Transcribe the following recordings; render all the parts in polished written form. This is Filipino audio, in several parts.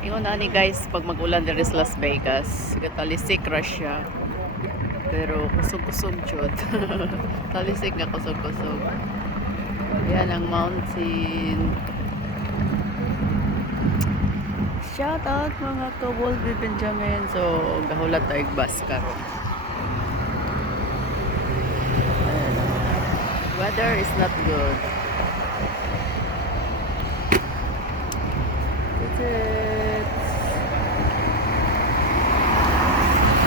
Ingon na ni guys, pag mag-ulan diri sa Las Vegas, talisik ra siya. Pero kusog-kusog jud. Talisik nga kusog-kusog. Yan ang mountain. Shout out mga ka-Wolby Benjamin. So, gahulat tayo bus karon. Weather is not good. That's it.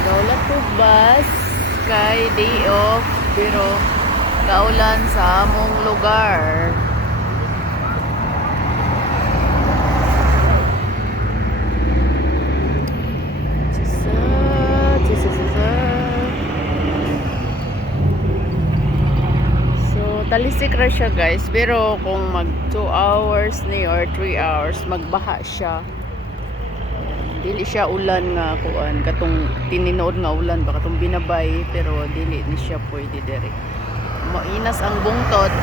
Gahulat po bus kay day off pero kaulan sa among lugar. Talisik ra siya guys, pero kung mag 2 hours ni or 3 hours magbaha siya. Dili siya ulan nga kuan katong tininood nga ulan ba katong binabay, pero dili ni siya pwede diri. Mainas ang bungtot.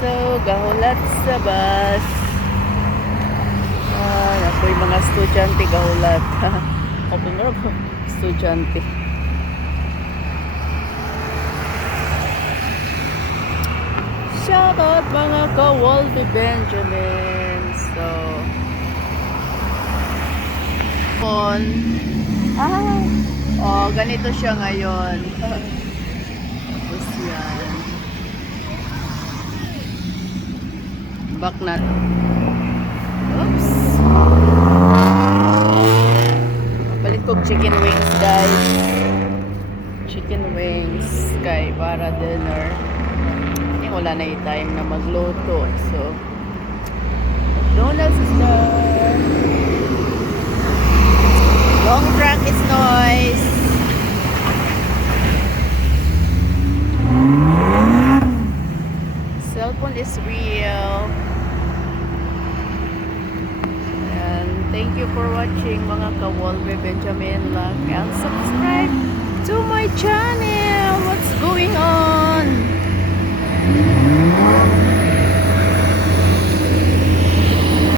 So gahulat sa bus. Ako'y mga estudyante gahulat. Ako nga po, estudyante. Shout out mga ka-Wolby Benjamin. So, ganito siya ngayon. Tapos yan. Back na. Oops. Palit ko chicken wings guys. Chicken wings kay para dinner. Hindi wala na yung time na magluto. So, McDonald's is there. Long practice noise. Cellphone is real. Thank you for watching mga ka-Wolby Benjamin. Like and subscribe